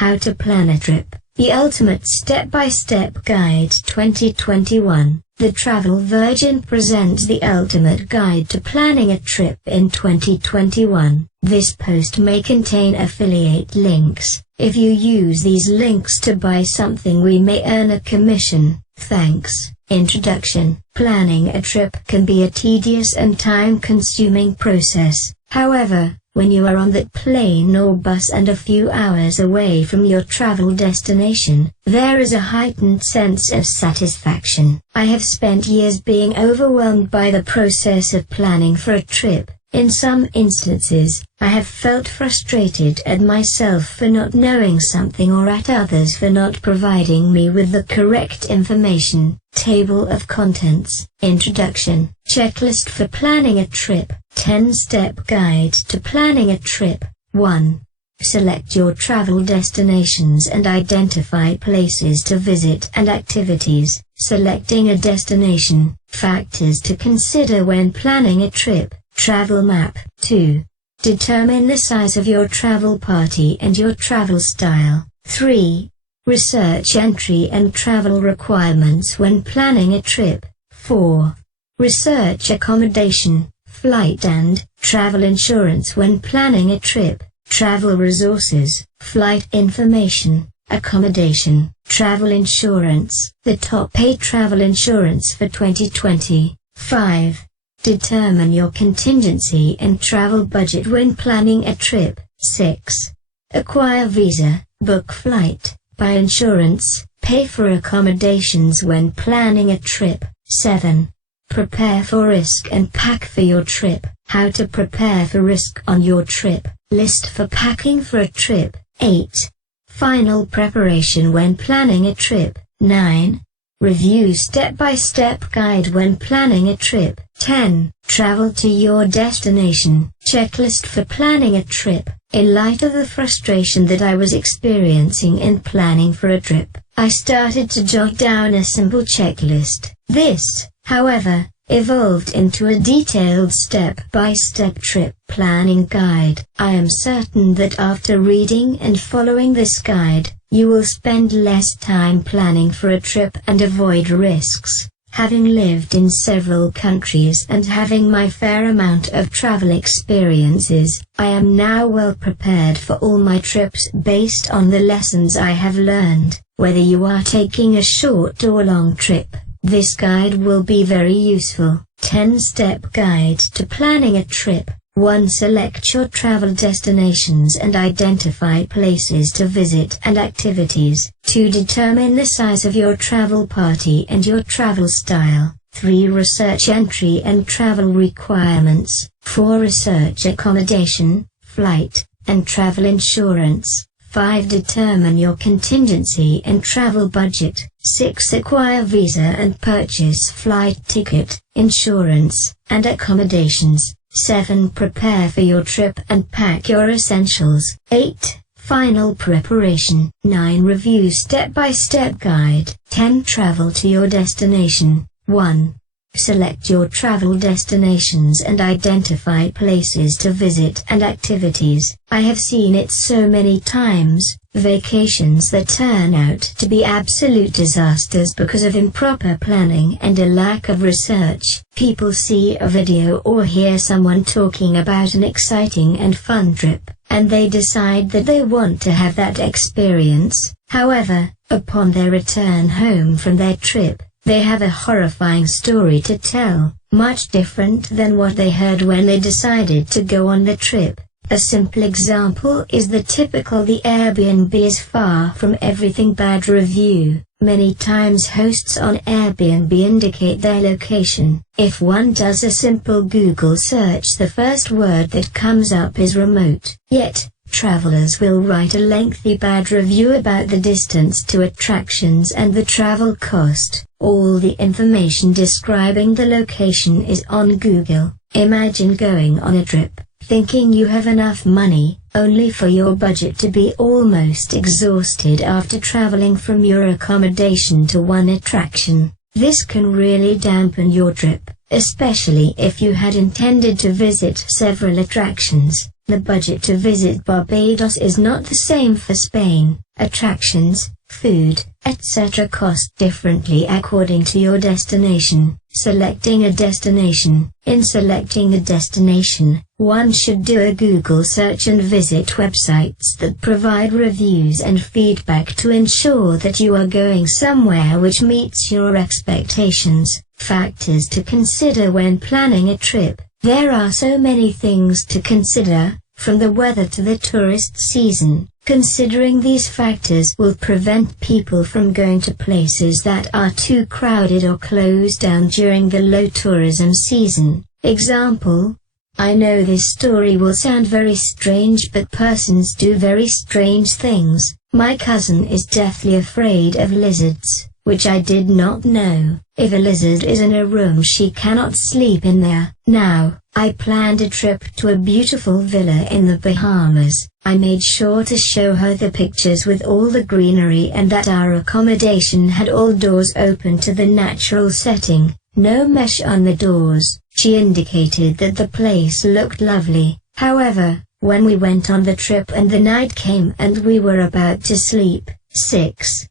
How to Plan a Trip, the Ultimate Step-by-Step Guide 2021. The Travel Virgin presents the ultimate guide to planning a trip in 2021. This post may contain affiliate links. If you use these links to buy something, we may earn a commission. Thanks. Introduction. Planning a trip can be a tedious and time-consuming process. However, when you are on that plane or bus and a few hours away from your travel destination, there is a heightened sense of satisfaction. I have spent years being overwhelmed by the process of planning for a trip. In some instances, I have felt frustrated at myself for not knowing something or at others for not providing me with the correct information. Table of Contents. Introduction. Checklist for planning a trip. 10-step guide to planning a trip. 1. Select your travel destinations and identify places to visit and activities. Selecting a destination. Factors to consider when planning a trip. Travel map. 2. Determine the size of your travel party and your travel style. 3. Research entry and travel requirements when planning a trip. 4. Research accommodation, flight and travel insurance when planning a trip. Travel resources, flight information, accommodation, travel insurance. The top paid travel insurance for 2020. 5. Determine your contingency and travel budget when planning a trip. 6. Acquire visa, book flight, buy insurance, pay for accommodations when planning a trip. 7. Prepare for risk and pack for your trip. How to prepare for risk on your trip. List for packing for a trip. 8. Final preparation when planning a trip. 9. Review step-by-step guide when planning a trip. 10. Travel to your destination. Checklist for planning a trip. In light of the frustration that I was experiencing in planning for a trip, I started to jot down a simple checklist. This, however, evolved into a detailed step-by-step trip planning guide. I am certain that after reading and following this guide, you will spend less time planning for a trip and avoid risks. Having lived in several countries and having my fair amount of travel experiences, I am now well prepared for all my trips based on the lessons I have learned. Whether you are taking a short or long trip, this guide will be very useful. 10-step guide to planning a trip. 1. Select your travel destinations and identify places to visit and activities. 2. Determine the size of your travel party and your travel style. 3. Research entry and travel requirements. 4. Research accommodation, flight, and travel insurance. 5. Determine your contingency and travel budget. 6. Acquire visa and purchase flight ticket, insurance, and accommodations. 7. Prepare for your trip and pack your essentials. 8. Final preparation. 9. Review step-by-step guide. 10. Travel to your destination. 1. Select your travel destinations and identify places to visit and activities. I have seen it so many times, vacations that turn out to be absolute disasters because of improper planning and a lack of research. People see a video or hear someone talking about an exciting and fun trip, and they decide that they want to have that experience. However, upon their return home from their trip, they have a horrifying story to tell, much different than what they heard when they decided to go on the trip. A simple example is the typical "the Airbnb is far from everything" bad review. Many times hosts on Airbnb indicate their location. If one does a simple Google search, the first word that comes up is remote. Yet, travelers will write a lengthy bad review about the distance to attractions and the travel cost. All the information describing the location is on Google. Imagine going on a trip, thinking you have enough money, only for your budget to be almost exhausted after traveling from your accommodation to one attraction. This can really dampen your trip, especially if you had intended to visit several attractions. The budget to visit Barbados is not the same for Spain. Attractions, food, etc. cost differently according to your destination. Selecting a destination. In selecting a destination, one should do a Google search and visit websites that provide reviews and feedback to ensure that you are going somewhere which meets your expectations. Factors to consider when planning a trip. There are so many things to consider, from the weather to the tourist season. Considering these factors will prevent people from going to places that are too crowded or closed down during the low tourism season. Example: I know this story will sound very strange, but persons do very strange things. My cousin is deathly afraid of lizards, which I did not know. If a lizard is in a room, she cannot sleep in there. Now, I planned a trip to a beautiful villa in the Bahamas. I made sure to show her the pictures with all the greenery and that our accommodation had all doors open to the natural setting, no mesh on the doors. She indicated that the place looked lovely. However, when we went on the trip and the night came and we were about to sleep, six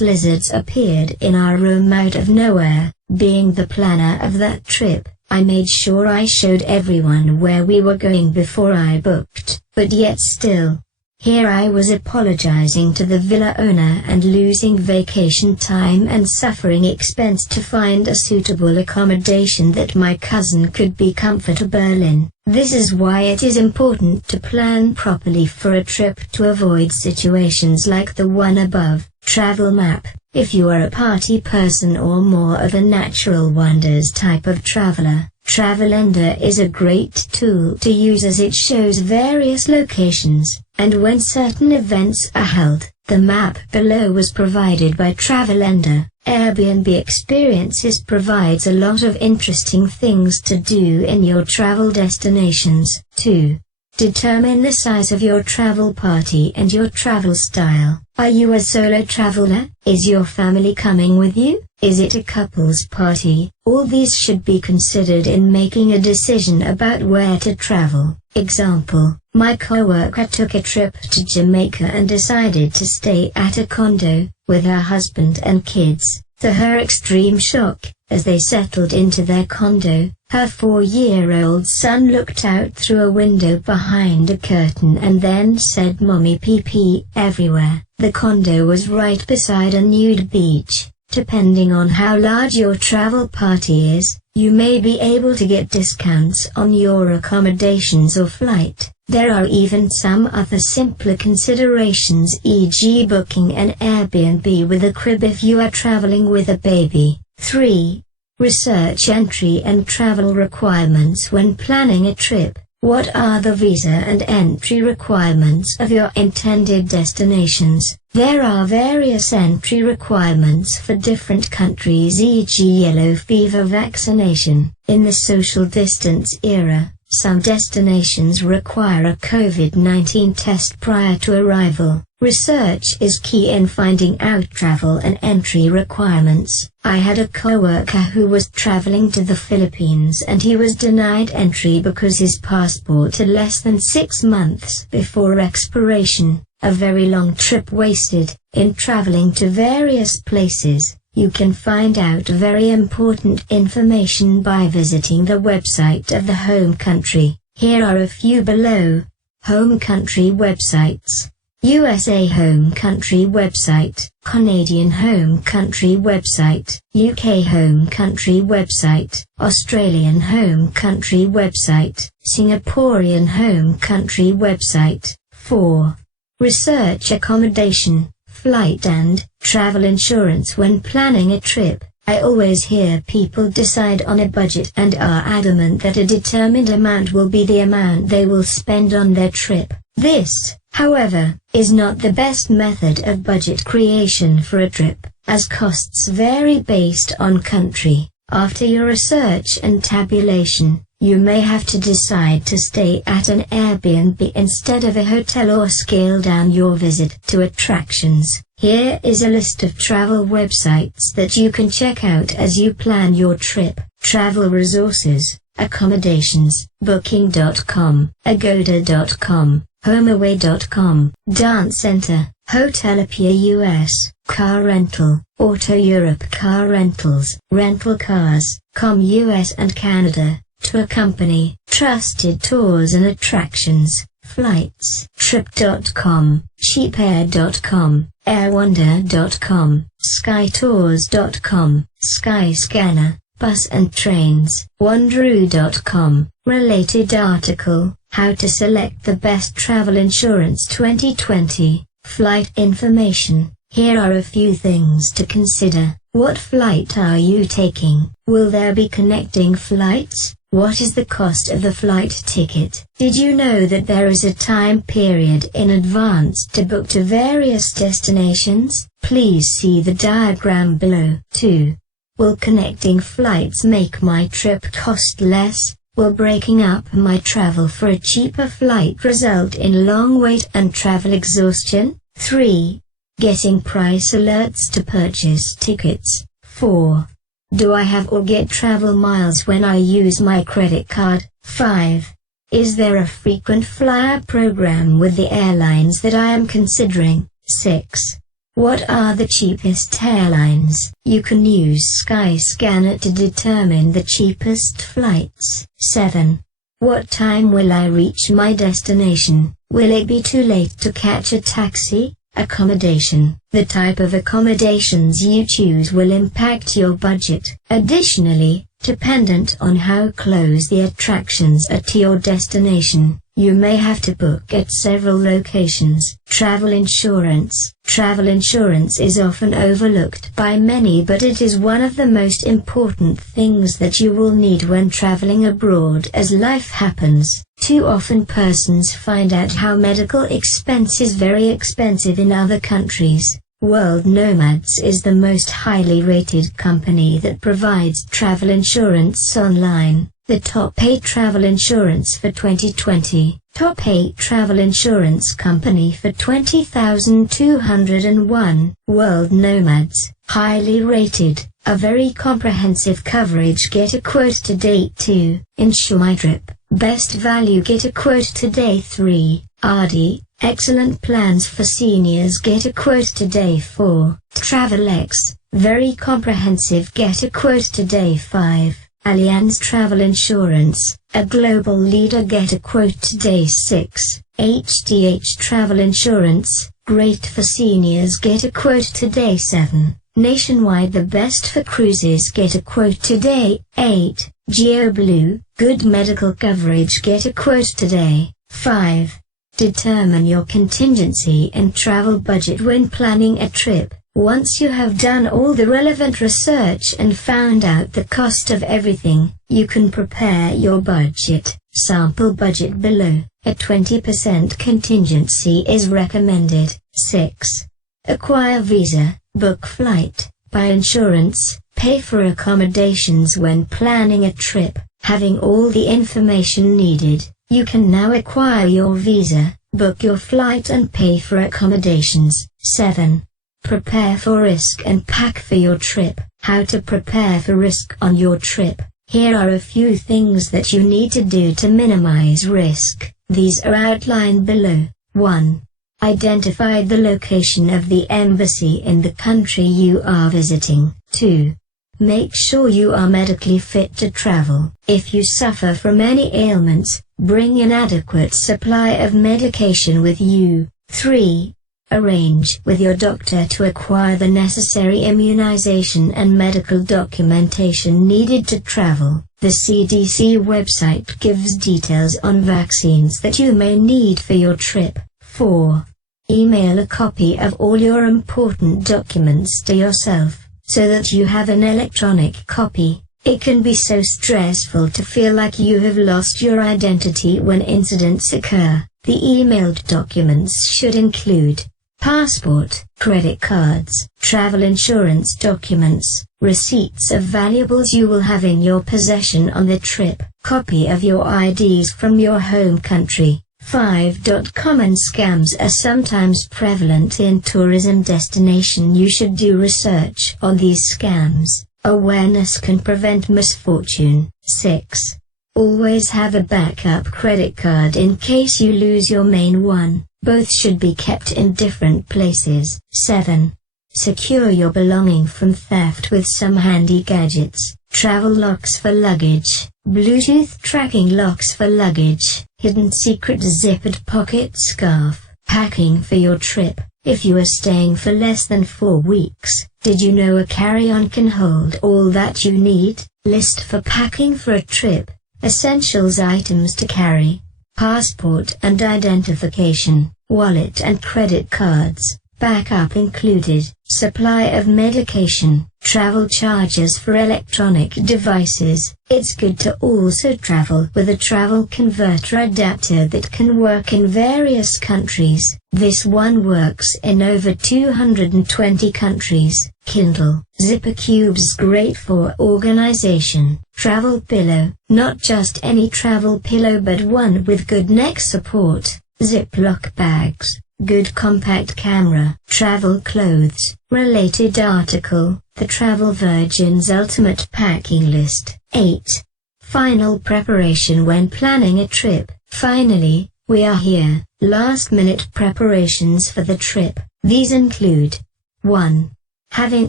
lizards appeared in our room out of nowhere. Being the planner of that trip, I made sure I showed everyone where we were going before I booked, but yet still, here I was apologizing to the villa owner and losing vacation time and suffering expense to find a suitable accommodation that my cousin could be comfortable in. This is why it is important to plan properly for a trip to avoid situations like the one above. Travel map. If you are a party person or more of a natural wonders type of traveler, Travelender is a great tool to use as it shows various locations, and when certain events are held. The map below was provided by Travelender. Airbnb Experiences provides a lot of interesting things to do in your travel destinations. 2. Determine the size of your travel party and your travel style. Are you a solo traveler? Is your family coming with you? Is it a couple's party? All these should be considered in making a decision about where to travel. Example: my coworker took a trip to Jamaica and decided to stay at a condo with her husband and kids. To her extreme shock, as they settled into their condo, her 4-year-old son looked out through a window behind a curtain and then said, "Mommy, pee-pee everywhere." The condo was right beside a nude beach. Depending on how large your travel party is, you may be able to get discounts on your accommodations or flight. There are even some other simpler considerations, e.g. booking an Airbnb with a crib if you are traveling with a baby. 3. Research entry and travel requirements when planning a trip. What are the visa and entry requirements of your intended destinations? There are various entry requirements for different countries, e.g. yellow fever vaccination. In the social distance era, some destinations require a COVID-19 test prior to arrival. Research is key in finding out travel and entry requirements. I had a coworker who was traveling to the Philippines and he was denied entry because his passport had less than 6 months before expiration. A very long trip wasted. In traveling to various places, you can find out very important information by visiting the website of the home country. Here are a few below. Home country websites. USA home country website, Canadian home country website, UK home country website, Australian home country website, Singaporean home country website. 4. Research accommodation, flight and travel insurance when planning a trip. I always hear people decide on a budget and are adamant that a determined amount will be the amount they will spend on their trip. This, however, is not the best method of budget creation for a trip, as costs vary based on country. After your research and tabulation, you may have to decide to stay at an Airbnb instead of a hotel or scale down your visit to attractions. Here is a list of travel websites that you can check out as you plan your trip. Travel resources. accommodations, booking.com, agoda.com, homeaway.com, Dance Center, Hotelapia US, Car Rental, Auto Europe Car Rentals, Rental Cars, Com US and Canada, Tour Company, Trusted Tours and Attractions, Flights, Trip.com, Cheapair.com, Airwonder.com, Skytours.com, Skyscanner, Bus and Trains, Wanderoo.com. Related article, How to Select the Best Travel Insurance 2020, Flight Information. Here are a few things to consider. What flight are you taking? Will there be connecting flights? What is the cost of the flight ticket? Did you know that there is a time period in advance to book to various destinations? Please see the diagram below. 2. Will connecting flights make my trip cost less? Will breaking up my travel for a cheaper flight result in long wait and travel exhaustion? 3. Getting price alerts to purchase tickets. 4. Do I have or get travel miles when I use my credit card? 5. Is there a frequent flyer program with the airlines that I am considering? 6. What are the cheapest airlines? You can use Skyscanner to determine the cheapest flights. 7. What time will I reach my destination? Will it be too late to catch a taxi? Accommodation. The type of accommodations you choose will impact your budget. Additionally, dependent on how close the attractions are to your destination, you may have to book at several locations. Travel insurance. Travel insurance is often overlooked by many, but it is one of the most important things that you will need when traveling abroad, as life happens. Too often persons find out how medical expense is very expensive in other countries. World Nomads is the most highly rated company that provides travel insurance online. The top 8 travel insurance for 2020. Top 8 travel insurance company for 20,201. World Nomads. Highly rated. A very comprehensive coverage. Get a quote today. 2. Insure My Trip. Best value. Get a quote today. 3. RD. Excellent plans for seniors. Get a quote today. 4. TravelX. Very comprehensive. Get a quote today. 5. Allianz Travel Insurance, a global leader. Get a quote today. 6. HDH Travel Insurance, great for seniors. Get a quote today. 7. Nationwide, the best for cruises. Get a quote today. 8. GeoBlue, good medical coverage. Get a quote today. 5. Determine your contingency and travel budget when planning a trip. Once you have done all the relevant research and found out the cost of everything, you can prepare your budget. Sample budget below. A 20% contingency is recommended. 6. Acquire visa, book flight, buy insurance, pay for accommodations when planning a trip. Having all the information needed, you can now acquire your visa, book your flight and pay for accommodations. 7. Prepare for risk and pack for your trip. How to prepare for risk on your trip. Here are a few things that you need to do to minimize risk. These are outlined below. 1. Identify the location of the embassy in the country you are visiting. 2. Make sure you are medically fit to travel. If you suffer from any ailments, bring an adequate supply of medication with you. 3. Arrange with your doctor to acquire the necessary immunization and medical documentation needed to travel. The CDC website gives details on vaccines that you may need for your trip. 4. Email a copy of all your important documents to yourself, so that you have an electronic copy. It can be so stressful to feel like you have lost your identity when incidents occur. The emailed documents should include passport, credit cards, travel insurance documents, receipts of valuables you will have in your possession on the trip, copy of your IDs from your home country. 5. Common scams are sometimes prevalent in tourism destination. You should do research on these scams. Awareness can prevent misfortune. 6. Always have a backup credit card in case you lose your main one. Both should be kept in different places. 7. Secure your belongings from theft with some handy gadgets. Travel locks for luggage, Bluetooth tracking locks for luggage, hidden secret zippered pocket scarf. Packing for your trip. If you are staying for less than 4 weeks, did you know a carry-on can hold all that you need? List for packing for a trip. Essentials items to carry. Passport and identification, wallet and credit cards. Backup included. Supply of medication. Travel charges for electronic devices. It's good to also travel with a travel converter adapter that can work in various countries. This one works in over 220 countries. Kindle. Zipper cubes great for organization. Travel pillow. Not just any travel pillow but one with good neck support. Ziploc bags. Good compact camera. Travel clothes. Related article. The Travel Virgin's Ultimate Packing List. 8. Final preparation when planning a trip. Finally, we are here. Last-minute preparations for the trip. These include 1. Having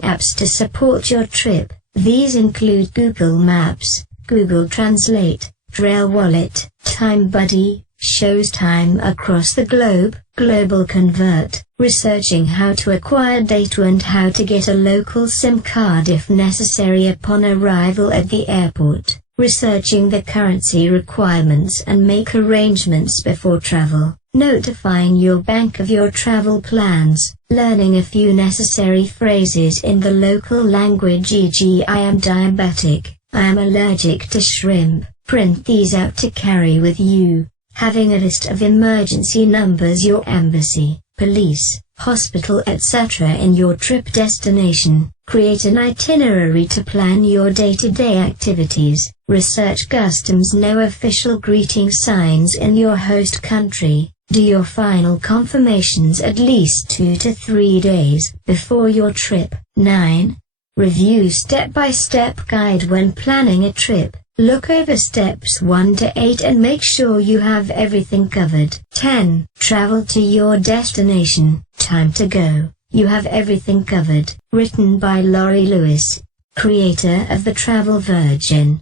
apps to support your trip. These include Google Maps, Google Translate, Trail Wallet, Time Buddy, shows time across the globe, Global Convert, researching how to acquire data and how to get a local SIM card if necessary upon arrival at the airport, researching the currency requirements and make arrangements before travel, notifying your bank of your travel plans, learning a few necessary phrases in the local language, e.g. I am diabetic, I am allergic to shrimp. Print these out to carry with you. Having a list of emergency numbers your embassy, police, hospital etc. in your trip destination. Create an itinerary to plan your day-to-day activities. Research customs, know official greeting signs in your host country. Do your final confirmations at least 2 to 3 days before your trip. 9. Review step-by-step guide when planning a trip. Look over steps 1 to 8 and make sure you have everything covered. 10. Travel to your destination. Time to go. You have everything covered. Written by Laurie Lewis, creator of The Travel Virgin.